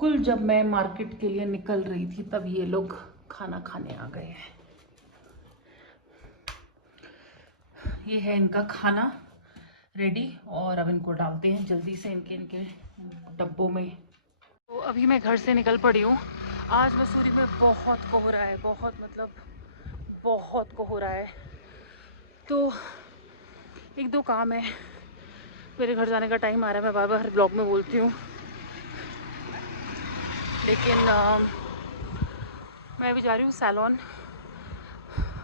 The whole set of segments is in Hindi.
बिल्कुल जब मैं मार्केट के लिए निकल रही थी तब ये लोग खाना खाने आ गए हैं। ये है इनका खाना रेडी और अब इनको डालते हैं जल्दी से इनके इनके डब्बों में। तो अभी मैं घर से निकल पड़ी हूँ। आज मसूरी में बहुत कोहरा है, बहुत मतलब बहुत कोहरा है। तो एक दो काम है, मेरे घर जाने का टाइम आ रहा है। मैं बार बार हर ब्लॉग में बोलती हूँ, लेकिन मैं अभी जा रही हूँ सैलून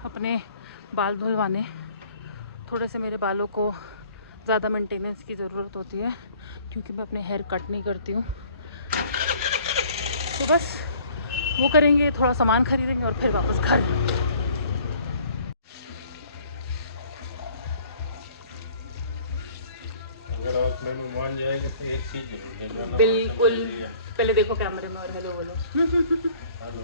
अपने बाल धुलवाने। थोड़े से मेरे बालों को ज़्यादा मेंटेनेंस की ज़रूरत होती है क्योंकि मैं अपने हेयर कट नहीं करती हूँ। तो बस वो करेंगे, थोड़ा सामान खरीदेंगे और फिर वापस घर। अगर आप में मान जाएगी तो एक चीज़ बिल्कुल, पहले देखो कैमरे में और हेलो बोलो। Hello.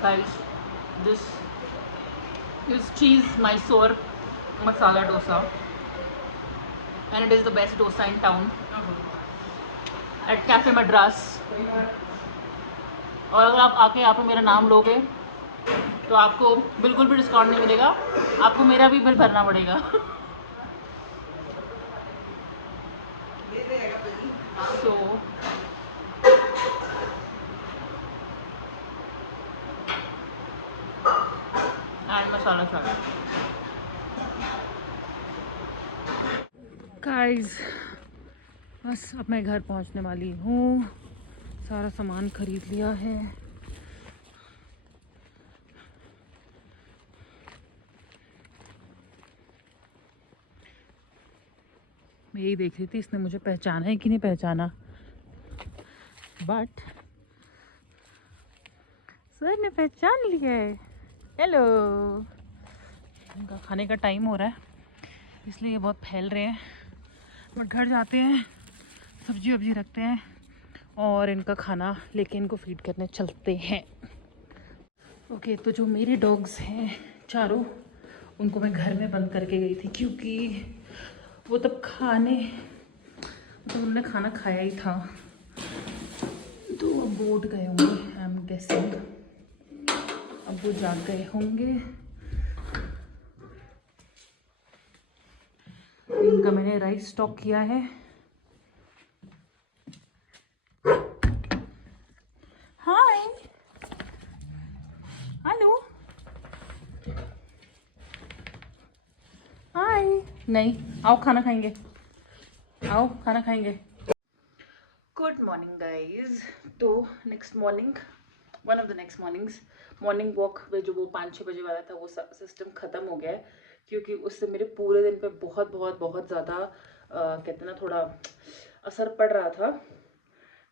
Guys, this is cheese Mysore masala dosa and it is the best dosa in town at Cafe Madras. और अगर आप आके यहाँ पे मेरा नाम लोगे तो आपको बिल्कुल भी डिस्काउंट नहीं मिलेगा, आपको मेरा भी बिल भरना पड़ेगा। So and masala chaat. Guys बस अब मैं घर पहुंचने वाली हूँ, सारा सामान खरीद लिया है। मैं यही देख रही थी इसने मुझे पहचाना है कि नहीं पहचाना, बट सर ने पहचान लिया है। हेलो। इनका खाने का टाइम हो रहा है इसलिए ये बहुत फैल रहे हैं, बट घर जाते हैं, सब्जी वब्जी रखते हैं और इनका खाना लेके इनको फीड करने चलते हैं। ओके, तो जो मेरे डॉग्स हैं चारों, उनको मैं घर में बंद करके गई थी क्योंकि वो तब उन्होंने खाना खाया ही था, तो अब वो उठ गए होंगे। आई एम गेसिंग अब वो जाग गए होंगे। इनका मैंने राइस स्टॉक किया है। Hi, hello, hi. नहीं, आओ खाना खाएंगे, आओ खाना खाएंगे। Good morning guys. तो next morning, one of the next mornings, morning walk में जो वो 5-6 बजे वाला था वो सिस्टम ख़त्म हो गया है क्योंकि उससे मेरे पूरे दिन पे बहुत बहुत बहुत ज़्यादा कहते हैं ना थोड़ा असर पड़ रहा था।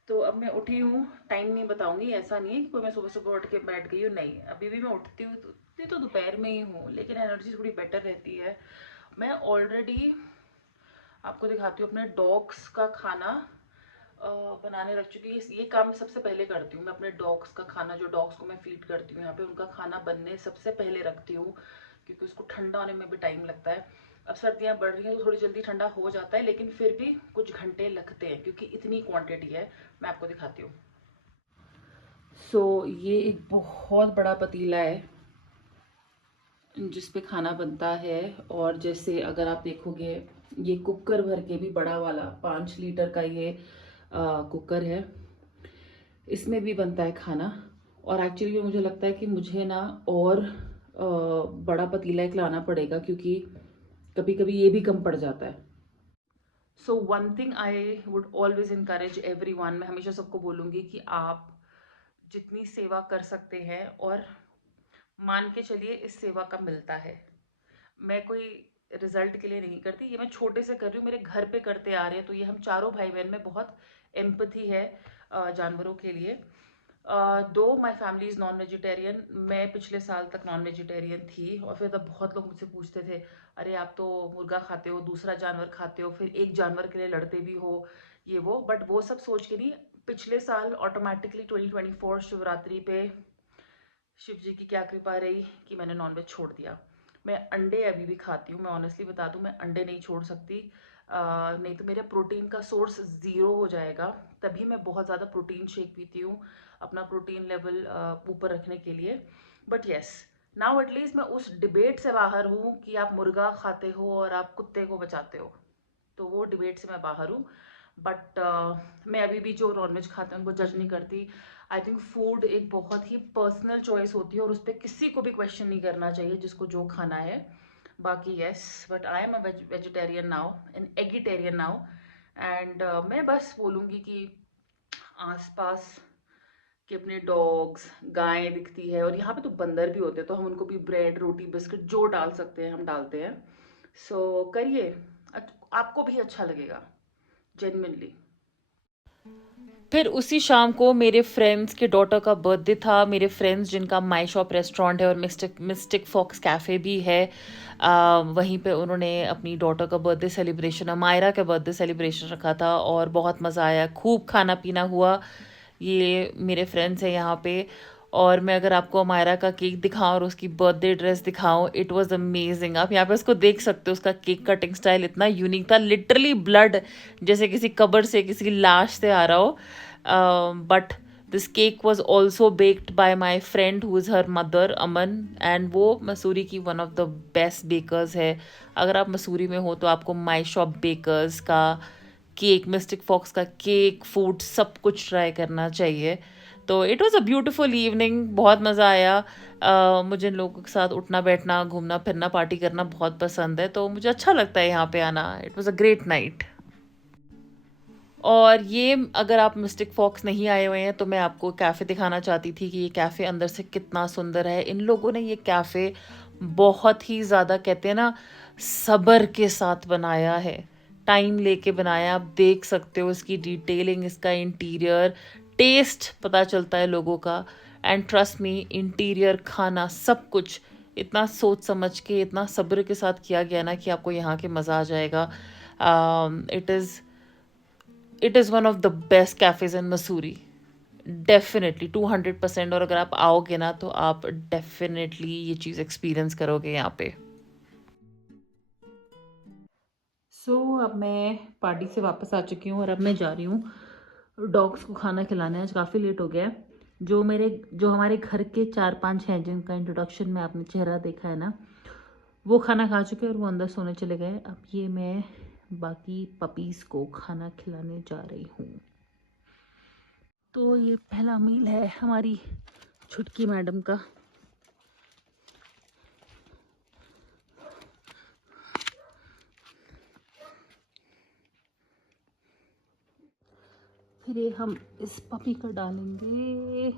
तो अब मैं उठी हूँ, टाइम नहीं बताऊंगी, ऐसा नहीं है कि कोई मैं सुबह सुबह उठ के बैठ गई हूँ, नहीं, अभी भी मैं उठती तो दोपहर में ही हूँ, लेकिन एनर्जी थोड़ी बेटर रहती है। मैं ऑलरेडी आपको दिखाती हूँ अपने डॉग्स का खाना बनाने रख चुकी हूँ। ये काम मैं सबसे पहले करती हूँ, मैं अपने डॉग्स का खाना, जो डॉग्स को मैं फीड करती हूँ यहाँ पे, उनका खाना बनने सबसे पहले रखती हूँ क्योंकि उसको ठंडा होने में भी टाइम लगता है। अब सर्दियाँ बढ़ रही हैं तो थोड़ी जल्दी ठंडा हो जाता है, लेकिन फिर भी कुछ घंटे लगते हैं क्योंकि इतनी क्वांटिटी है। मैं आपको दिखाती हूँ। सो ये एक बहुत बड़ा पतीला है जिस पे खाना बनता है, और जैसे अगर आप देखोगे ये कुकर भर के भी बड़ा वाला 5 लीटर का ये कुकर है, इसमें भी बनता है खाना। और एक्चुअली मुझे लगता है कि मुझे ना और बड़ा पतीला एक लाना पड़ेगा क्योंकि कभी कभी ये भी कम पड़ जाता है। So one thing I would always encourage everyone, मैं हमेशा सबको बोलूँगी कि आप जितनी सेवा कर सकते हैं, और मान के चलिए इस सेवा का मिलता है, मैं कोई रिजल्ट के लिए नहीं करती, ये मैं छोटे से कर रही हूँ, मेरे घर पे करते आ रहे हैं, तो ये हम चारों भाई बहन में बहुत एम्पथी है जानवरों के लिए। दो my family is non vegetarian, मैं पिछले साल तक नॉन वेजिटेरियन थी, और फिर तब बहुत लोग मुझसे पूछते थे, अरे आप तो मुर्गा खाते हो, दूसरा जानवर खाते हो, फिर एक जानवर के लिए लड़ते भी हो, ये वो, बट वो सब सोच के नहीं। पिछले साल ऑटोमेटिकली 2024 शिवरात्रि पे शिव जी की क्या कृपा रही कि मैंने नॉनवेज छोड़ दिया। मैं अंडे अभी भी खाती हूँ, मैं ऑनेस्टली बता दूँ, मैं अंडे नहीं छोड़ सकती। नहीं तो मेरे प्रोटीन का सोर्स ज़ीरो हो जाएगा। तभी मैं बहुत ज़्यादा प्रोटीन शेक पीती हूँ, अपना प्रोटीन लेवल ऊपर रखने के लिए। बट येस, नाउ एटलीस्ट मैं उस डिबेट से बाहर हूँ कि आप मुर्गा खाते हो और आप कुत्ते को बचाते हो, तो वो डिबेट से मैं बाहर हूँ। बट मैं अभी भी जो नॉनवेज खाते हैं उनको जज नहीं करती। आई थिंक फूड एक बहुत ही पर्सनल चॉइस होती है, और उस पर किसी को भी क्वेश्चन नहीं करना चाहिए, जिसको जो खाना है। बाकी yes, but I am a vegetarian now, an eggetarian now. And मैं बस बोलूँगी कि आसपास कि अपने डॉग्स, गायें दिखती है, और यहाँ पे तो बंदर भी होते हैं, तो हम उनको भी ब्रेड, रोटी, बिस्किट जो डाल सकते हैं हम डालते हैं। सो करिए, आपको भी अच्छा लगेगा, जेन्युइनली। फिर उसी शाम को मेरे फ्रेंड्स के डॉटर का बर्थडे था। मेरे फ्रेंड्स जिनका माई शॉप रेस्टोरेंट है और मिस्टिक फॉक्स कैफ़े भी है, वहीं पे उन्होंने अपनी डॉटर का बर्थडे सेलिब्रेशन, मायरा का बर्थडे सेलिब्रेशन रखा था, और बहुत मज़ा आया, खूब खाना पीना हुआ। ये मेरे फ्रेंड्स हैं यहाँ पे। और मैं अगर आपको मायरा का केक दिखाऊं और उसकी बर्थडे ड्रेस दिखाऊं, इट वाज अमेजिंग। आप यहाँ पे उसको देख सकते हो, उसका केक कटिंग स्टाइल इतना यूनिक था, लिटरली ब्लड जैसे किसी कब्र से, किसी लाश से आ रहा हो। But this cake was also baked by my friend who is her mother, Aman, and वो मसूरी की one of the best bakers है। अगर आप मसूरी में हो तो आपको माई शॉप बेकर्स का केक, मिस्टिक फॉक्स का केक, फूड, सब कुछ ट्राई करना चाहिए। तो it was a beautiful evening, बहुत मज़ा आया। मुझे इन लोगों के साथ उठना बैठना, घूमना फिरना, पार्टी करना बहुत पसंद है, तो मुझे अच्छा लगता है यहाँ पे आना। It was a great night. और ये, अगर आप मिस्टिक फॉक्स नहीं आए हुए हैं तो मैं आपको कैफ़े दिखाना चाहती थी कि ये कैफ़े अंदर से कितना सुंदर है। इन लोगों ने ये कैफ़े बहुत ही ज़्यादा, कहते हैं ना, सब्र के साथ बनाया है, टाइम लेके बनाया। आप देख सकते हो इसकी डिटेलिंग, इसका इंटीरियर, टेस्ट पता चलता है लोगों का। एंड ट्रस्ट मी, इंटीरियर, खाना, सब कुछ इतना सोच समझ के, इतना सब्र के साथ किया गया ना कि आपको यहाँ के मज़ा आ जाएगा। It is it is one of the best cafes in Mussoorie, definitely 200%। और अगर आप आओगे ना तो आप डेफिनेटली ये चीज़ एक्सपीरियंस करोगे यहाँ पे। अब मैं पार्टी से वापस आ चुकी हूँ, और अब मैं जा रही हूँ डॉग्स को खाना खिलाने। आज काफ़ी लेट हो गया है। जो हमारे घर के 4-5 हैं जिनका इंट्रोडक्शन में आपने चेहरा देखा है ना, वो खाना खा चुके हैं और वो अंदर सोने चले गए। अब ये मैं बाकी पपीज़ को खाना खिलाने जा रही हूँ। तो ये पहला मील है हमारी छुटकी मैडम का। फिर ये हम इस पपी का डालेंगे।